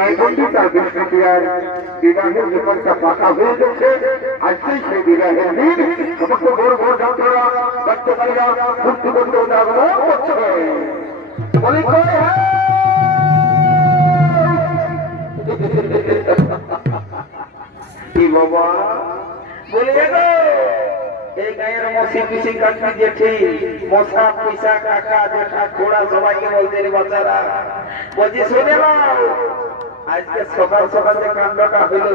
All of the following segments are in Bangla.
নিমাই পণ্ডিত আর বিষ্ণুপ্রিয়ার বিবাহের জীবনটা পাকা হয়ে গেছে। আজকেই সেই বিবাহের দিন সমস্ত ভোর ভোর যাত্রা বাচ্চাকারীরা ফুর্তি করতে কই হ্যাঁ? বাবা? বলে এই গায়ের মসি পিসি কাটবি জেঠি, মশা পয়সা কাকা জেঠা, ঘোড়া, সবাইকে বলতে বাচ্চারা, বলছি, শুনে নাও আজকে সকাল সকাল যে কাণ্ডটা হলো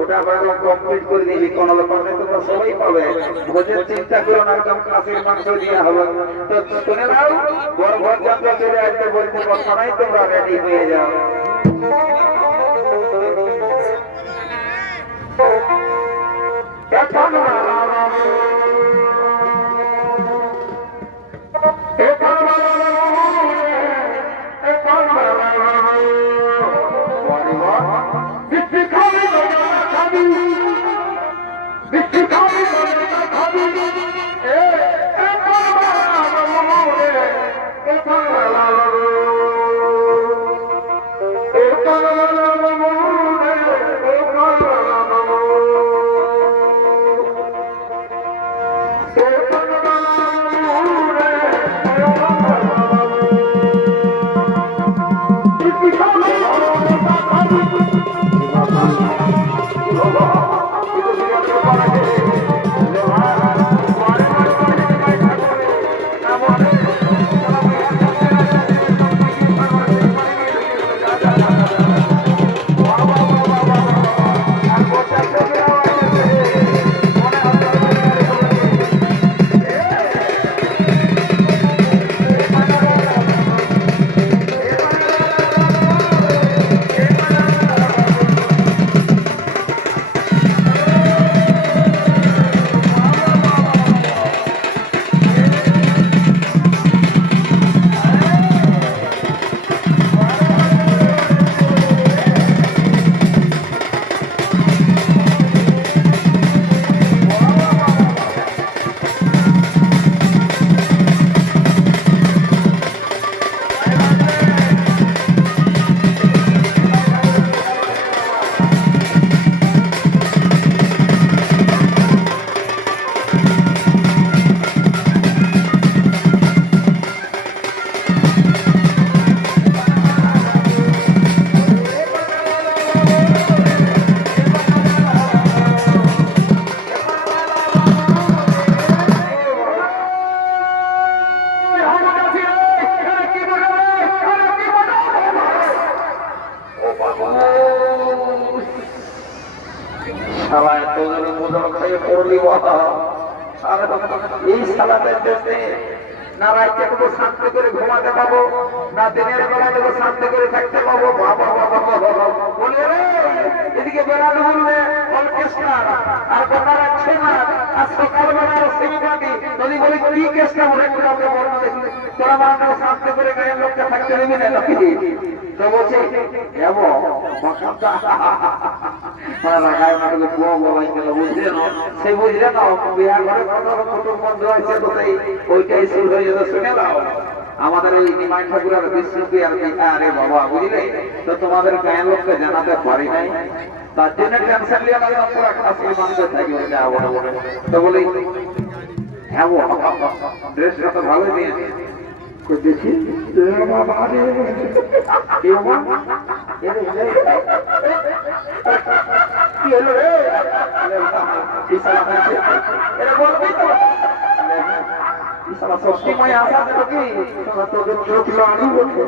ওটা আবার কমপ্লিট করে দিবি কোন লোকের তো সবাই পাবে। ভোজের চিন্তা করো না, একদম কাশির মাংস দিয়ে হবে। তো শুনে নাও যাত্রা চলে আসবে বলতে কথা নাই তোমরা রেডি হয়ে যাও। এখন শালা এই শালাদের দেশে না রাইতে দেবো শান্তি করে ঘুমাতে পাবো না দিনের বেলা দেবো শান্তি করে থাকতে পাবো বাবা বাবা বাবা বলে রে এদিকে বেলা অর্কেস্ট্রা আর গোটা রাখছে না আর সকালবেলা সিনেমাটি যদি বলি কি কেসটা মনে করে আমরা বড় তোরা বানানো শান্তি করে গায়ের লোককে থাকতে দেবি না নাকি তো বলছে এমন মানে লাগায় ওনাকে কুয়া বলাই গেল বুঝলে না সেই বুঝলে না বিহার ঘরে কত বন্ধু আছে সেই ওইটাই শুরু হয়ে যেত শুনে দাও আমাদের এই নিমাই ঠাকুরের বিশ্বপি আর আরে বাবা, বুঝলে? তো তোমাদের গায়ের লোককে জানাতে পারি নাই। তার জন্য টেনশন নিয়ে আমাদের পুরো খাসি মানুষ থাকি, ওই তো বলি হ্যাঁ ড্রেসটা তো ভালোই দিয়েছে। দেখি কি হলো রে এরা বলবি তো সবসময় আসা দেবো কি তোদের চোখ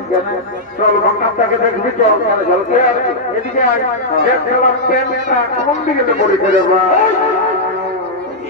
কেন চল বাংলাটাকে দেখবি চল এদিকে দেখ কোন দিকে পড়ে ফেলে বা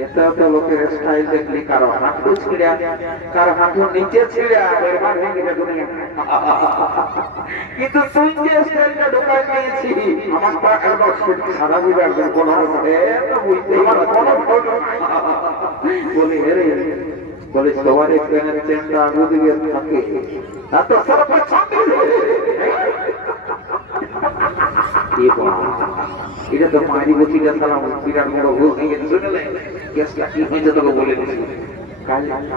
এটা তো লোকের স্টাইল দেখলি কারও হাঁটু ছিঁড়া কারও হাঁটু নিচে ছিঁড়া এবার ভেঙে গেছে দুনিয়া কিন্তু তুই যে স্টাইলটা ঢোকাই দিয়েছি আমার পা একবার সারা দিবে একদম কোনো এত বুঝতে তোমার কোনো ফল বলি হেরে বলি সবারই প্রেমের চেনটা আগুন দিকে থাকে তো এটা তো মারি বসিটা বলে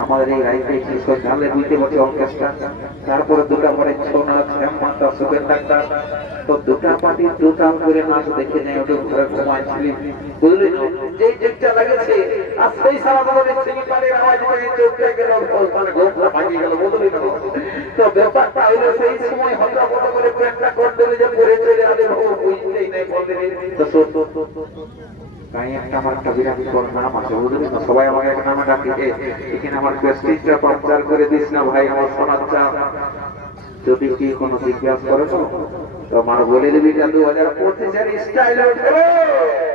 আমাদের এই অর্কেস্ট্রা তারপরে দুটা পরে ছৌ নাচ সুপের ডাক্তার। তো দুটা দুটা করে নাচ দেখে নেয়, ওদের ঘরে ঘুমাইছিলি বুঝলি যে লাগেছে তাই একটা আমার সবাই আমাকে করে দিস না ভাই, আমার সোনার চাপ যদি কি কোনো জিজ্ঞাসা করে তো আমার বলে দিবি যে দু হাজার পঁচিশের স্টাইল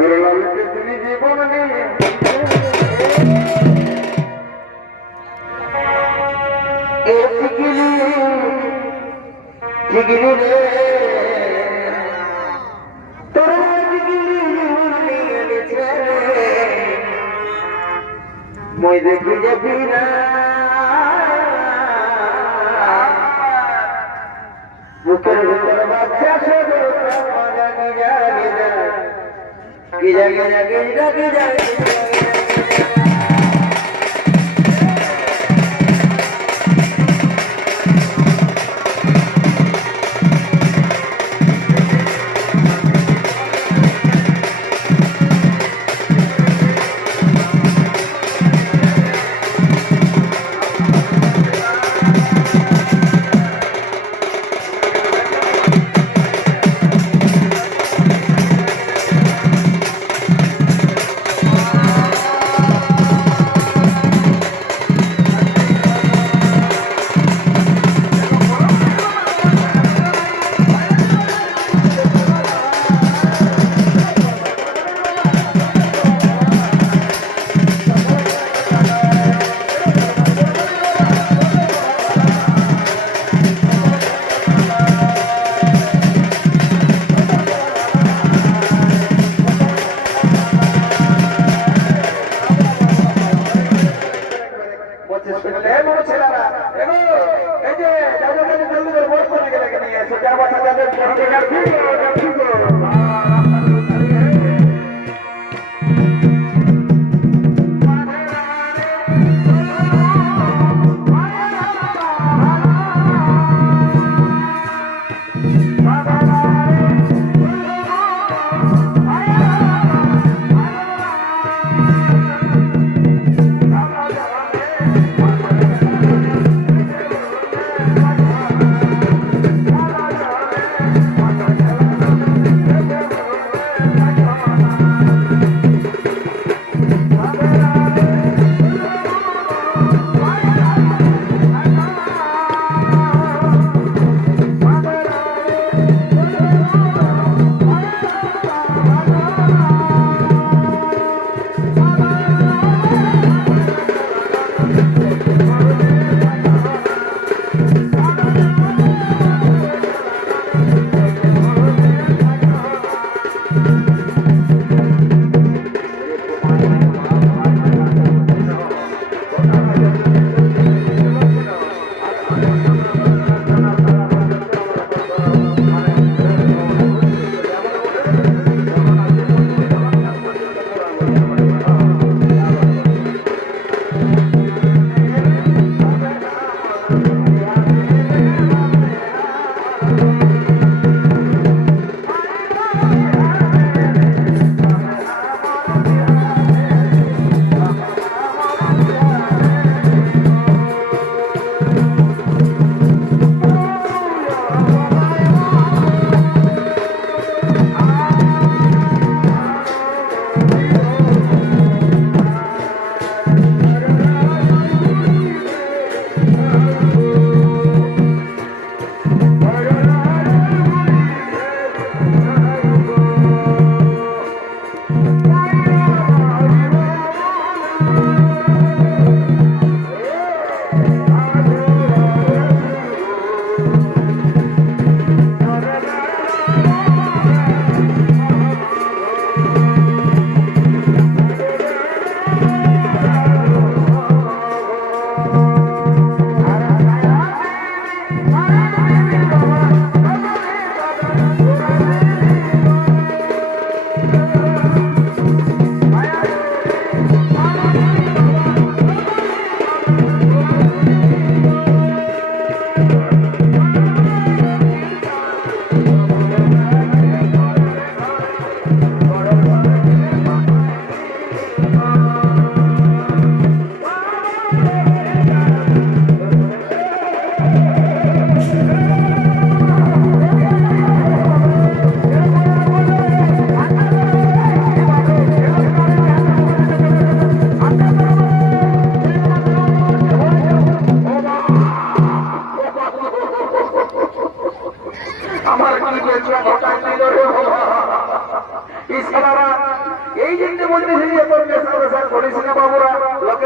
তোর লালকে তুমি জীবন নিয়ে মই দেখি যাবি না বুকের ভিতর বাচ্চা ছোট কি জাগে জাগে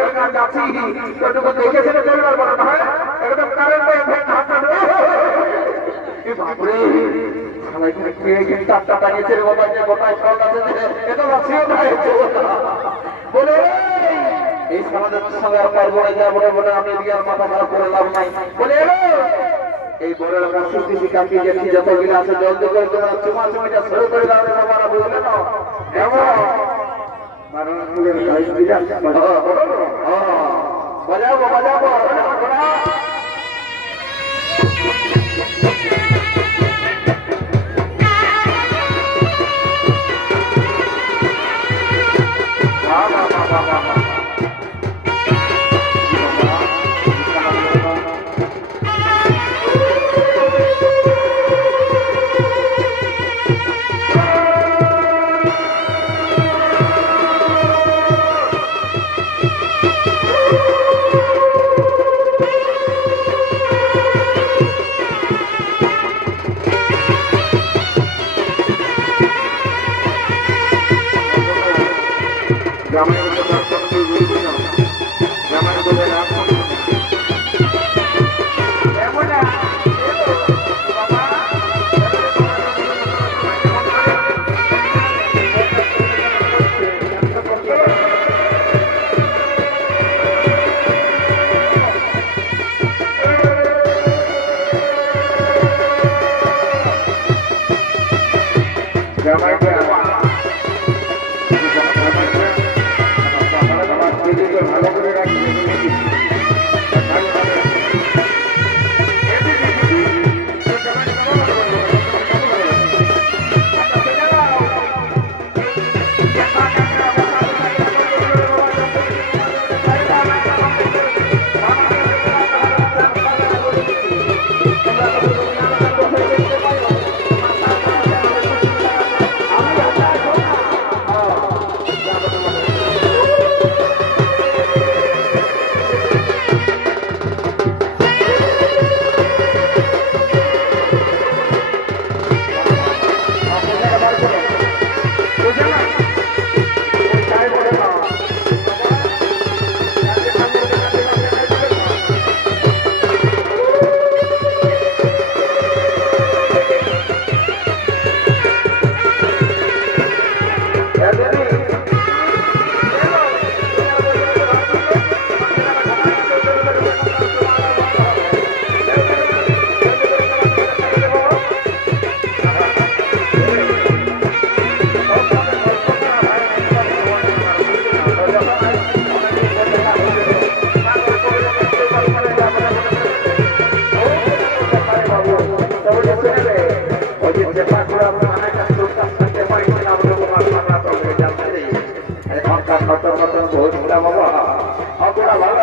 লোকের কাছে যাচ্ছি এই করে লাভ নাই এই বড় লোক সুস্থি কাটিয়ে যাচ্ছি যত গিলা আছে, জলদি করে তোমরা চুমা চুমিটা শুরু করে দাও রে বুঝলে না মারানপুরের গাইড বিরাট বাজাবো বাজাবো।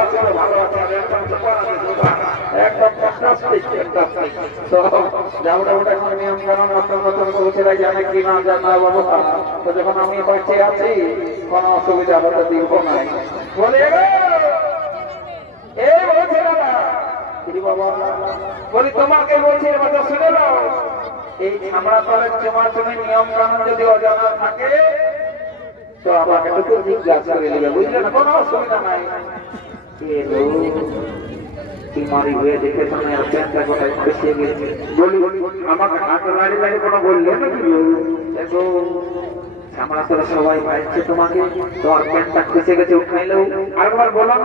আপনারা তো কোনো নিয়ম কানুন নতুন নতুন পৌঁছেরা জানে কি না জানা বাবা তো যখন আমি বাঁচে আছি কোনো অসুবিধা হতে দিব না তোমাকে বলছি শুনে নাও এই ছামড়া তলের জমি নিয়ম কানুন যদি অজানা থাকে, তো আমাকে একটু জিজ্ঞাসা করে নেবে বুঝলে কোনো অসুবিধা নাই। বিমারি হয়ে দেখে আর প্যান্টটা কোথায় ফেসে গেছে বলি আমাকে হাতে সবাই পাইছে তোমাকে তোমার প্যান্টটা ফেসে গেছে উঠাইলেও আরেকবার বলো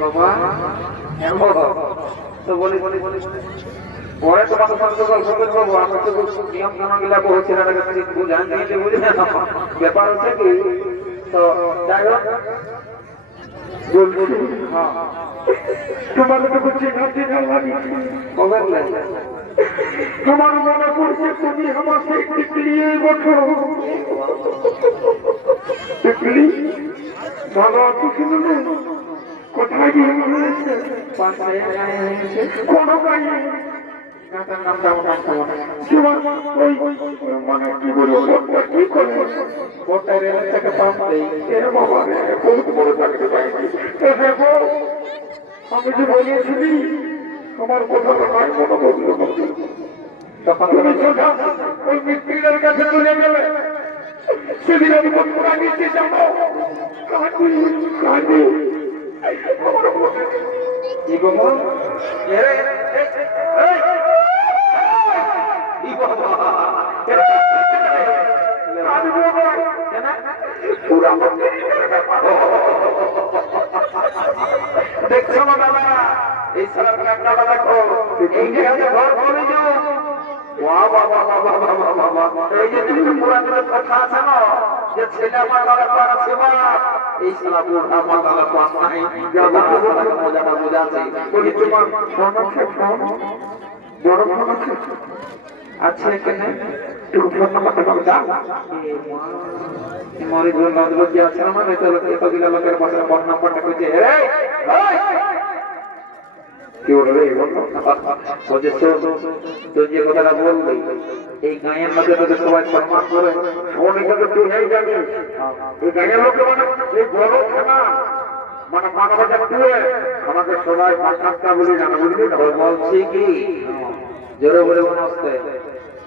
বাবা তো বলি বলি বলি বলি পরে তোমাকে সঙ্গে গল্প করে বলব আমার তো নিয়ম কানুনগুলা বহু বুঝান না ব্যাপার হচ্ছে কি তো যাই হোক হ্যাঁ। তো তোমার মনে পড়ছে তুমি আমার সেই টিকলি বঠো টিকলি? বাবা কিছু নেই কোথায় গিয়ে কোনো মানে কি বলব কি করব কোনটা রেল থেকে পাম্প নেই এরকম বহুত বড় চাকরি পাইনি আমি যে বলিয়েছিলি তোমার কথাটা নাই মনে করল ওই মিস্ত্রিদের কাছে চলে গেলে সেদিন আমি নিচে যাব কি গো দেখছ না দাদা এই সালার কাকড়া দেখো এই বড় ফোন আছে এখানে একটু নাম্বারটা দাও দাও মরি গুলো নজর যে আছে না এত দিলা লোকের পাশে ফোন নাম্বারটা কইছে এই এই! কি বলবে বলো। তো যে কথাটা বললি এই গায়ের মধ্যে তোকে সবাই সম্মান করে তুই এই গাঁয়ের লোক মানে এই মানে আমাকে সবাই মাথাটা বলে জানা বুঝলি? বলছি কি? জোরে বলে মনে হচ্ছে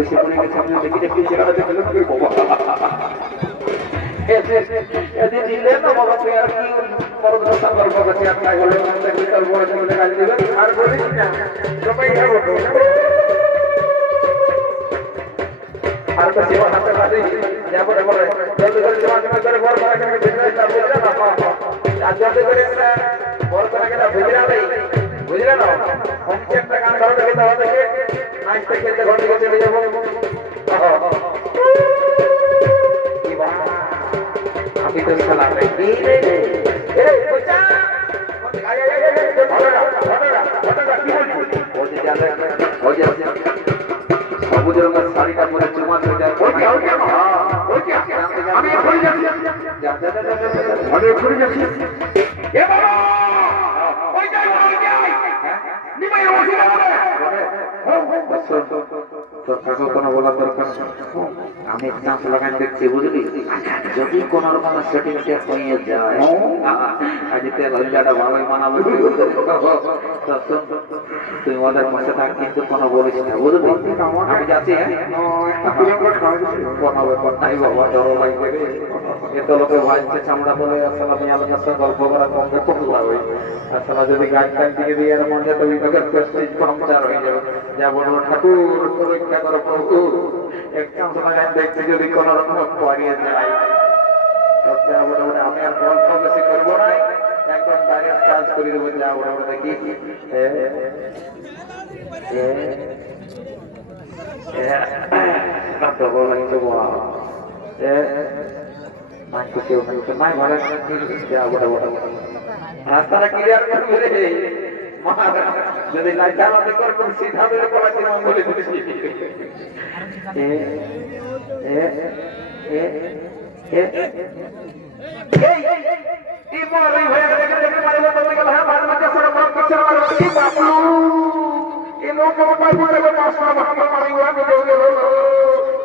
সে পড়ে গেছে আমি দেখি দেখি সেটা দেখে লোক বাবা এতে দিলে না বাবা, তুই আর কি বড় বড় সাগর আর তাই বলে মনে বড় ছেলে কাজ দিবে আর বলিস না। সবাই যাব আর তো সেবা হাতে কাজে যাব রে জলদি করে জমা জমা করে বড় করা করে বিজনেস না বুঝলে না আর জলদি করে বড় করা গেলে বুঝলে না? বুঝলে না? হোম চেকটা গান ঘরে দেখে দাও দেখে। আমি তো সালাম রেখে সবুজ রঙের শাড়িটা পরে চুমা ছুটে Listen. কাকু কোনো বলার দরকার আমি লাগাই দেখছি বুঝলি? যদি কোন রকম সার্টিফিকেট হয়ে যায় আজ তেল হইলাটা ভালোই মানাবে। তুই ওদের পাশে থাক, কিন্তু কোনো বলিস বুঝলি? আমি যাচ্ছি হ্যাঁ? কোনো ব্যাপার নাই বাবা লাগবে এত লোকে ভাইছে চামড়া বলে, আসলে আমি বেতন লাগবে আসলে যদি গাছ টান দিয়ে দিয়ে মধ্যে তুমি তোকে হয়ে যাবে। যা বলব ঠাকুর চিন্তা করো প্রভু, একটা দেখতে যদি কোন রকম পড়িয়ে যায় আমি আর কাজ করি দেবো, যা ওটা দেখি। যদি না জানাতে করবেন সিধা বের করা কি আমি বলে দিচ্ছি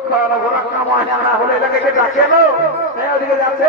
খাওয়া দাওয়া কামায় আনা হলে এটাকে যাচ্ছে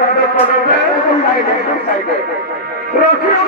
তুই কোথায় সাইডে সাইডে রসিয়া